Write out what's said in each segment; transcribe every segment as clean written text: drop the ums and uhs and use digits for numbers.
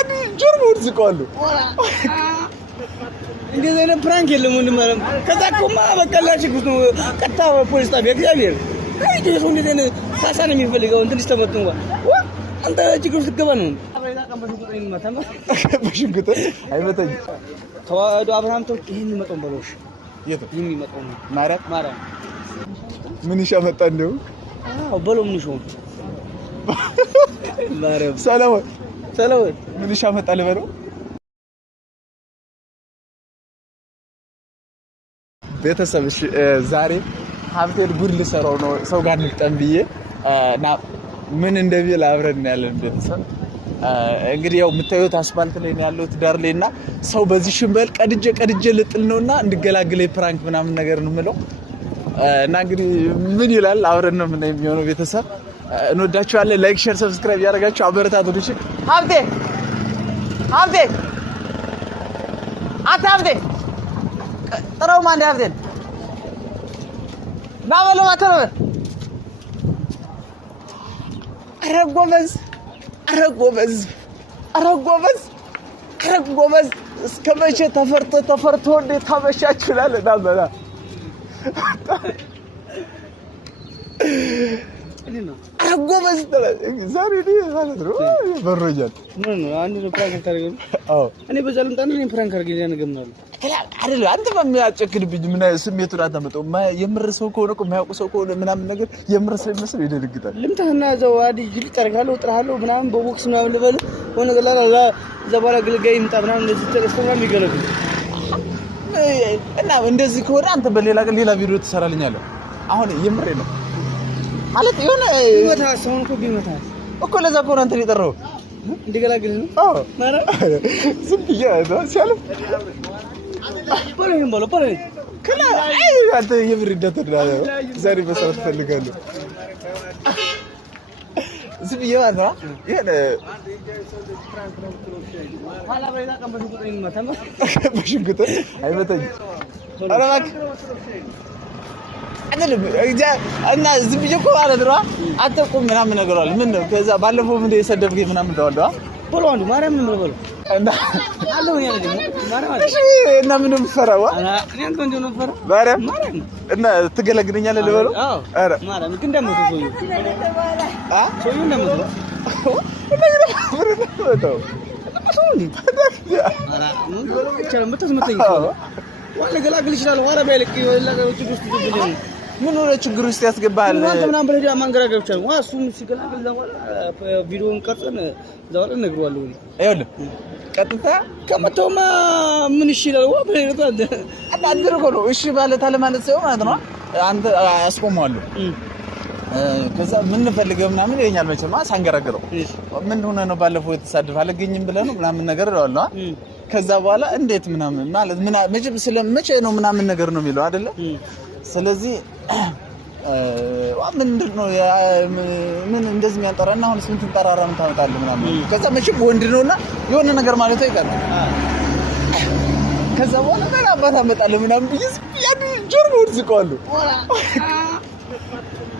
يعني جرم ورزقوا እንዴት አይነት ፕራንክ የለም ወንድም ማለት ከዛ ቆማ በቃ ላሽኩት ነው ቀጣ ፖሊስ ጣቢያ እግዚአብሔር አይዴ ሰው እንዴት ታሳን የሚፈልገው እንትን ሊስተመጥ ነው አንተ ችግር ስትገባ ነው በሽጉጥ አይመታኝ ተዋዶ አብርሃም ተው ይሄን መጣው በሎሽ የት የሚመጣው ነው ማራ ምን ይሻመጣ እንደው አዎ በሎ ምን ይሾም ማራ ሰላም ምን ይሻመጣ ለበለው ቤተሰብ ዛሬ ሀብቴን ጉድ ልሰራው ነው ሰው ጋር እንጠን ብዬ እና ምን እንደሚል አብረን ያለን ቤተሰብ እንግዲህ ያው የምታዩት አስፋልት ላይ ነው ያለው ዳር ላይና ሰው በዚህ ሽንበል ቀድጄ ልጥል ነውና እንድገላግለ ፕራንክ ምናምን ነገር ነው የምለው እና እንግዲህ ምን ይላል አብረን ነው ምን የሚሆነው ቤተሰብ እንወዳችኋለን ላይክ ሼር ሰብስክራይብ ያደርጋችሁ አበረታቱን እሺ ሀብቴ አታብቴ ጥራው ማን ያብደን ናበለው አተበ አረጎበዝ እስከመቼ ተፈርቶ እንዴት ታመሻችሁላል ናበላ አረጎበዝ ዛሬ ማለት ነው በሮጃል ምን አንድ ነው ፕራንክ ታደርገው አዎ እኔ በዛልም ታን እኔ ፕራንክ አድርጌ ያነገምናል አይደል አንተ በሚያጨክድብኝ ምን ስሜቱን አታመጣው የምር ሰው ከሆነ እኮ የማያውቁ ሰው ከሆነ ምናምን ነገር የምር ሰው ይመስል ይደነግጣል ልምታና ዘው አዲ ግል ጠርጋለሁ ጥራለሁ ምናምን በቦክስ ምናምን ልበል ሆነ ገላላ ዘባላ ግልጋይ ይምጣ ምናምን እንደዚህ ተረስተና የሚገለግል እና እንደዚህ ከሆነ አንተ በሌላ ቪዲዮ ትሰራልኛለህ አሁን የምር ነው ማለት የሆነ ይመታ ሰውን እኮ ቢመታ እኮ ለዛ እኮ ነው አንተ ሊጠራው እንዲገላግል ነው አዎ ማራ ዝም ብዬ ሲያልፍ በለ ከላ አንተ የምር እንደተደረገ ዛሬ መስራት ፈልጋለሁ ዝም ብዬ ማለት ነው የሆነ ኋላ በሌላ ቀን በሽጉጥ ይመታ በሽጉጥ አይመታኝ ኧረ እባክህ አይደለም እና ዝም ብዬ እኮ ማለት ነው አትቆም ምናምን ነገር አለ ምን ከዛ ባለፈው ምን የሰደብከኝ ምናምን ተዋልደዋ በሉ አንዱ ማርያም ምን በሉ እና አለው ያለ ደግሞ ማርያም እሺ እና ምን ምፈራው እኔ አንተ እንዴ ነው ፈራ ማርያም እና ትገለግለኛለህ ልበለው አረ ማርያም ግን ደሞ ሰውዬው ደሞ ዋለ ገላግል ይችላል ዋራ ባይልክ ወላጆች ውስጥ ይገኛል ምን ወደ ችግር ውስጥ ያስገባል አንተ ምናምን ብለህ ማንገራገር ይችላል እሱም ሲገላግል ዘዋላ ቪዲዮን ቀርጸን ዘዋላ ነግሯለሁ አይደል ቀጥታ ከመተውማ ምን ይችላል ዋ በሌላ አድርጎ ነው እሺ ማለት አለ ማለት ሳይሆን ማለት ነው አንተ አስቆመዋለሁ ከዛ ምን ፈልገው ምናምን ይለኛል መቼም ሳንገራገረው ምን ሆነ ነው ባለፈው የተሳደፈ አለገኝም ብለህ ነው ምናምን ነገር ነው ከዛ በኋላ እንዴት ምናምን ማለት ምን ስለመቼ ነው ምናምን ነገር ነው የሚለው አይደለ ስለዚህ ምንድነው ምን እንደዚህ የሚያንጠራና አሁን ስንት ተራራ ምን ታመጣለህ ምናምን ከዛ መቼም ወንድ ነውና የሆነ ነገር ማለት አይቀርም ከዛ በኋላ ምን አባታ አመጣለህ ምናምን ቢይዝ ያን ጆርሞ ወርዝቀዋለሁ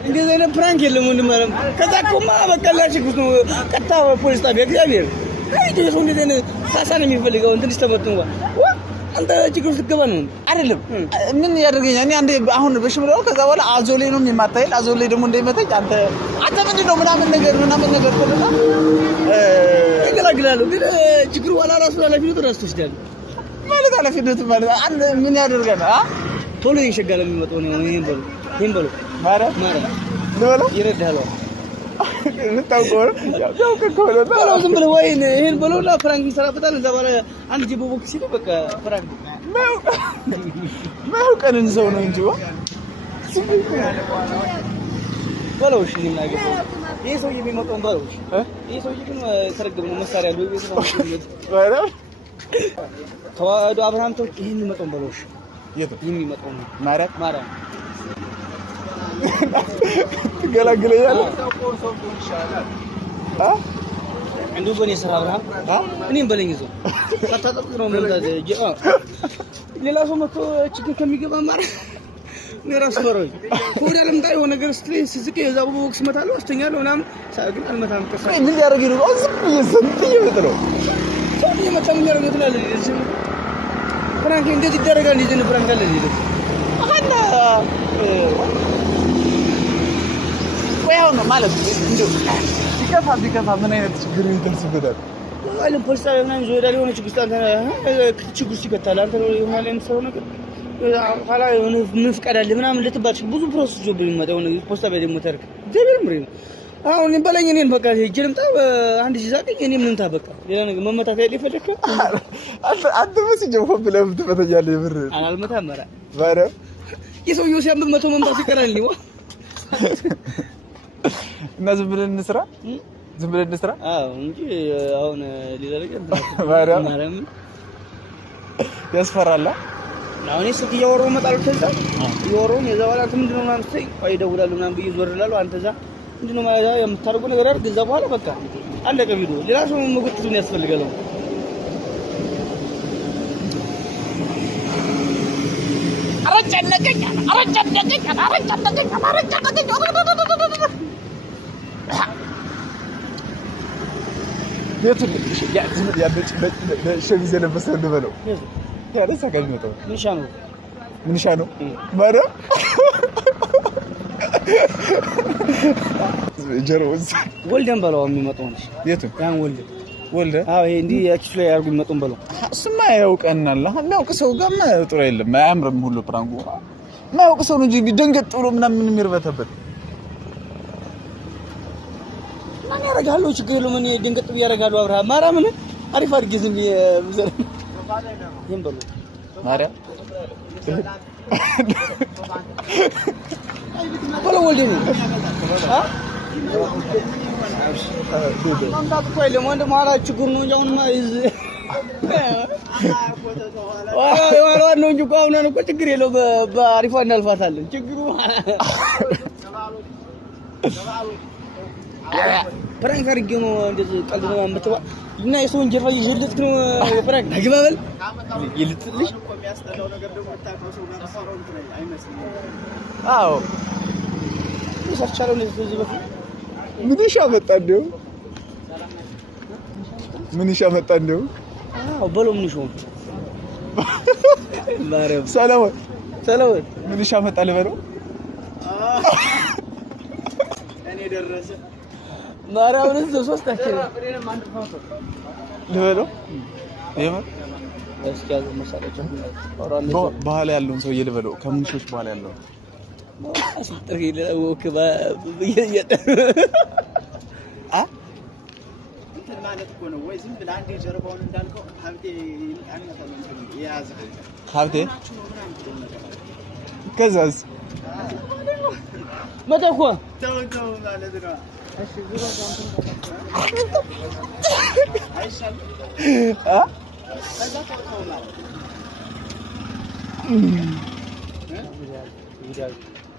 እንዴት አይነት ፕራንክ የለም ወንድም ማለት ከዛ ቆማ በቃ ላሽኩት ነው ቀጣ ፖሊስ ጣቢያ እግዚአብሔር አይዴ ሰው እንዴት ታሳን የሚፈልገው እንትን ሊስተመጥ ነው አንተ ችግር ስትገባ ነው አይደለም ምን ያደርገኛል እኔ አንዴ አሁን በሽምራው ከዛ በኋላ አዞሌ ነው የሚማታይል አዞሌ ደግሞ እንደሚመታኝ አንተ ምንድነው ምናምን ነገር ቆለና ይገላግላሉ ግን ችግሩ ዋላ ራሱ ኃላፊነቱ ራሱ ይችላል ማለት ኃላፊነቱ ማለት አንተ ምን ያደርጋል ቶሎ ይሸጋል የሚመጣው ነው ይሄን በሉ ማራ ነው ይረዳሉ ልታውቀው ያው ከኮለ ነው ዝም ብለው ወይኔ ይሄን በሎላ ፍራንክ ይሰራበታል እዛ በኋላ አንድ ጂቦ ቦክስ ሲል በቃ ፍራንክ ነው ቀንን ሰው ነው እንጂ በሎሽ ይናገር ይሄ ሰው የሚመጣው በሎሽ ይሄ ሰው ግን ተረግም ነው መሳሪያ ነው ቤት ነው ማራ ተዋዶ አብርሃም ተው ይሄን የሚመጣው በሎሽ የት የሚመጣው ነው ማራ ትገላግለኛለህ አንዱ በኔ ስራ አብርሃም እኔም በለኝ ይዞ ታጣጣጥ ነው ማለት ሌላ ሰው መጥቶ ችግር ከሚገባ ማራ ለራስ ፈሮይ ወደ ለምታ የሆነ ነገር ስትሬስ ዝቅ የዛው ቦክስ መታለው አስተኛለሁ ምናምን ሳይግን አልመታም ምን ያደርግ ነው ዝም ይሰጥ ይመጣለው የመጣም ያረጋግጥ ነው ልጅ ፍራንክ እንደዚህ ይደረጋል እንዴ ፍራንክ አለ እንዴ አና ወያው ነው ማለት እንዴ ቢከፋ ምን አይነት ችግር ይደርስበታል አይደል ፖሊስ ጣቢያ ምናምን ዞዳ ሊሆን ችግር ሲገታል አንተ ነው የሆነ ለምሰው ነገር ኋላ የሆነ ምን ፍቃድ አለ ምናምን ልትባልሽ ብዙ ፕሮሰስ ጆብ ሊመጣው ነው ፖሊስ ጣቢያ ደግሞ ተርክ ደብርምሪ አሁን በለኝ እኔን በቃ ሄጅልም ጣ አንድ ሲዛቀኝ እኔ ምን ታበቃ ሌላ ነገር መመታት አይደል ይፈልከው አንተ መስጀው ብለህ ትፈተኛለህ ይብር አልመታም ማራ ባረ የሰውየው ሲያምብ መቶ መምታት ይቀራል ነው እና ዝም ብለን እንስራ አዎ እንጂ አሁን ሌላ ነገር ማራም ያስፈራላ አሁን እሱ እያወራሁ እመጣለሁ ተዛ እያወራሁ የዛዋላ ምንድነው ምናምን ስይ ወይ ደውላለሁ ምናምን ብዬ ዞር እላለሁ አንተ እዛ ምንድነው ማለት የምታደርገው ነገር አይደል ከዛ በኋላ በቃ አለቀ ቪዲዮ ሌላ ሰው መጎትቱን ያስፈልጋል አረጨነቀኝ የቱን ሸሚዝ የለበሰው ልበለው ያለሳ ከሚመጣው ምንሻ ነው ማረም ጀሮዝ ወልደን በለው የሚመጣው ነው የቱን ያን ወልደ አዎ ይሄ እንዲህ ያቺስ ላይ ያርጉ የሚመጡን በለው እሱማ ያውቀናል የሚያውቅ ሰው ጋር ጥሩ የለም አያምርም ሁሉ ፕራንኩ የማያውቅ ሰው ነው እንጂ ደንገጥ ብሎ ምናምን የሚርበተበት ማን ያረጋሉ ችግር የለውም እኔ ደንገጥ ያረጋሉ አብርሃም ማርያምን አሪፍ አድርጌ ዝም ብዘር ይሄን በለው ማርያም በለው ወልደ ነው ማምጣት እኮ የለም ወንድ መሀላ ችግር ነው እንጂ አሁንማ ዋላ ነው እንጂ እኮ አሁን እኮ ችግር የለውም በአሪፏ እናልፋታለን ችግሩ ፕራንክ አድርጌ ነው እንደዚህ ቀልድ ነው የምትባ እና የሰውን ጀርባ ይዤልት ነው ፕራንክ አግባበል ይልጥልሽ እኮ የሚያስጠላው ነገር ደግሞ ታውቀው ጋር ሰራው እንትን አይመስልም አዎ ሰርቻለሁ እንደዚህ በፊት ምን ይሻመጣ እንደው አዎ በለው ምን ይሾም ማርያም ሰላም ምን ይሻመጣ ለበለው እኔ ደረሰ ማርያም ነው ሶስታችን ለበለው የማን እስኪያዝ መሳለቻው በኋላ ያለውን ሰው ይልበለው ከምንሾች በኋላ ያለው አስጥሪ ለወከባ በየየደ እንትን ማለት እኮ ነው ወይ ዝም ብለህ አንዴ ጀርባውን እንዳልከው ሀብቴ አንተን ያዘ ሀብቴ ከዛስ መጣኩ ተው ማለት ነው እሺ ዙሮ አይሻል ከዛ ተው ማለት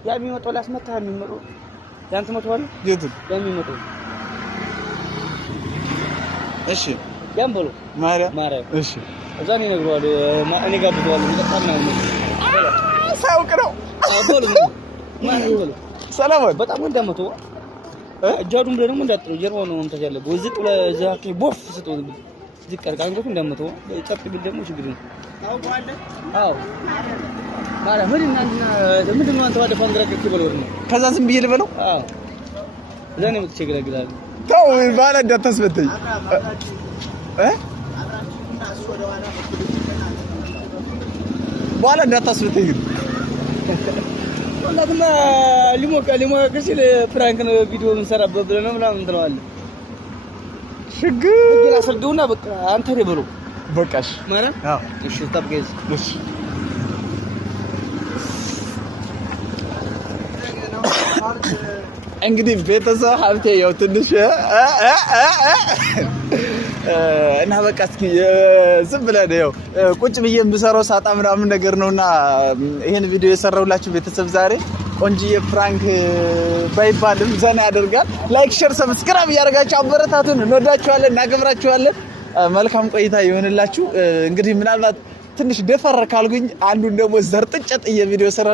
ያ የሚመጣው ላስመታህ የሚመጣው ያንተ መተዋል የት የሚመጣው እሺ ያን በሉ ማርያም እሺ እዛ ነው ነግሯል እኔ ጋር ብሏል እንጠጣና ነው ሳውቅ ነው አቦል ማን ይወሉ ሰላም በጣም እንደመተው እጃዱም ደግሞ እንዳጥሩ ጀርባው ነው መምታት ያለበት ወዝጥ ለዛክ ቦፍ ስትወል ዝቀር ካንገቱ እንደመተው ጸጥ ቢል ደግሞ ችግር ነው ታውቃለህ አዎ ማርያም ምንድን ነው አንተ ወደ ፈንድራ ከኪበለው ነው ከዛ ዝም ብዬ ልበለው አዎ እዛ ነው የምትቸገረግላል ተው ባላ እንዳታስበተኝ ባላ እንዳታስበተኝ ወላሂማ ሊሞካ ሲል ፍራንክ ነው ቪዲዮ እንሰራበት ብለህ ነው ምናምን እንትነዋል ሽግር ያሰደውና በቃ አንተ ደበለው በቃሽ ማርያም አዎ እሺ ታብገዝ እሺ እንግዲህ ቤተሰብ ሀብቴ ያው ትንሽ እና በቃ እስኪ ዝም ብለን ያው ቁጭ ብዬ የምሰራው ሳጣ ምናምን ነገር ነውና ይሄን ቪዲዮ የሰራሁላችሁ ቤተሰብ ዛሬ ቆንጂዬ ፍራንክ ባይባልም ዘና ያደርጋል። ላይክ ሼር ሰብስክራይብ ያደርጋችሁ አበረታቱን። እንወዳችኋለን፣ እናከብራችኋለን። መልካም ቆይታ ይሆንላችሁ። እንግዲህ ምናልባት ትንሽ ደፈር ካልኩኝ አንዱን ደግሞ ዘርጥጨት የቪዲዮ ሰራ